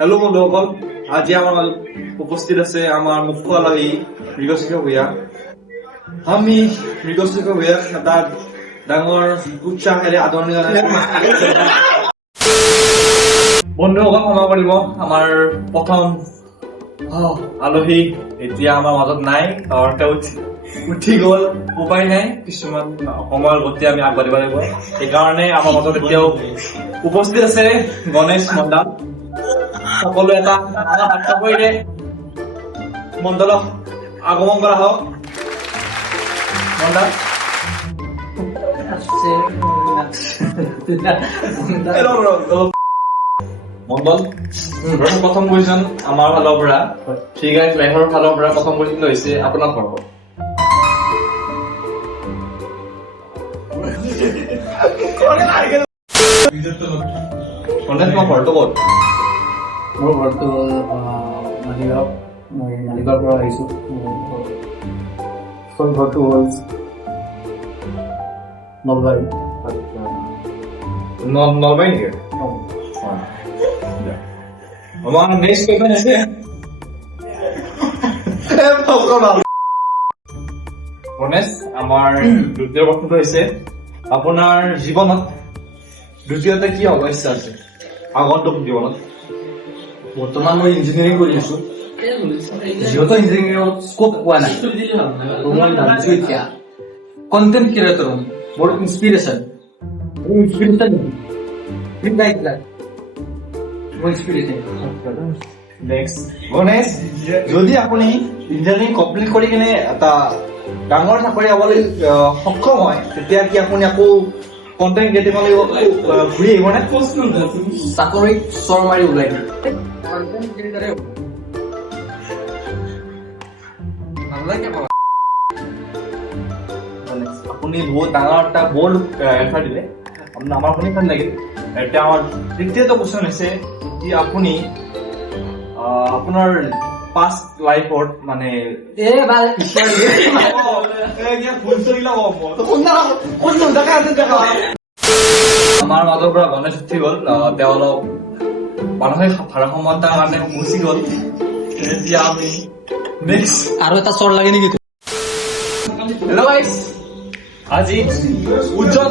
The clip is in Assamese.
হেল্ল' বন্ধুসকল, আজি আমাৰ উপস্থিত আছে আমাৰ মুখ্য আলহী মৃগশিখা ভূঞা। আমি মৃগশিখা ভূঞাক এটা ডাঙৰ উৎসাহেৰে আদৰণি জনাইছো। বন্ধুসকল ক্ষমা কৰিব, আমাৰ প্ৰথম আলহী এতিয়া আমাৰ মাজত নাই, তেওঁ উঠি গ'ল। উপায় নাই, কিছুমান সময়ৰ গতি আমি আগবাঢ়িব লাগিব। সেইকাৰণে আমাৰ মাজত এতিয়াও উপস্থিত আছে গণেশ মণ্ডল। সকলো এটা কৰিলে মণ্ডলক আগমন কৰা হওক। মণ্ডল প্ৰথম কুৱেশ্যন আমাৰ ফালৰ পৰা, ঠিক আছে, লাইফৰ ফালৰ পৰা প্ৰথম কুৱেশ্যন হৈছে আপোনাৰ ঘৰ ক'ত? তোমাৰ ঘৰটো ক'ত? মোৰ ঘৰটো মালিগাঁও। মই মালিগাঁৱৰ পৰা আহিছোঁ। মোৰ ঘৰটো হ'ল নলবাৰী। নলবাৰী নেকি? আমাৰ নেক্সট কুৱেশ্যন আছে গণেশ, আমাৰ দ্বিতীয় প্ৰশ্নটো হৈছে আপোনাৰ জীৱনত দ্বিতীয়তে কি হ'ব ইচ্ছা আছে আগন্তুক জীৱনত? বৰ্তমান মই ইঞ্জিনিয়াৰিং কৰি আছোঁ। যিহেতু ইঞ্জিনিয়াৰিঙত স্কোপ পোৱা নাই, মই ভাবিছোঁ এতিয়া কণ্টেণ্ট ক্ৰিয়েটৰ হ'ম। মোৰ ইনস্পিৰেশ্যন নেক্সট গণেশ, যদি আপুনি ইঞ্জিনিয়াৰিং কমপ্লিট কৰি কিনে এটা ডাঙৰ চাকৰি পাবলৈ সক্ষম হয়, তেতিয়া কি আপুনি আকৌ কণ্টেণ্ট ক্ৰিয়েটিঙলৈ ঘূৰি আহিব নে? চাকৰিত চৰ মাৰি ওলাই দিম। আপুনি বহুত ডাঙৰ এটা বল্ড এনচাৰ দিলে, আমাৰ শুনি ভাল লাগিল। এতিয়া আমাৰ তৃতীয়টো কুৱেশ্যন হৈছে কি আপুনি আপোনাৰ পাষ্ট লাইফত মানে আমাৰ মাজৰ পৰা গণেশ উঠি গ'ল, তেওঁ অলপ মানসিক ভাৰসাম্যতাৰ কাৰণে গুচি গ'ল। এতিয়া আমি নেক্সট আৰু এটা চৰ লাগে নেকি? হেল্ল' গাইছ, আজি উজ্জ্বল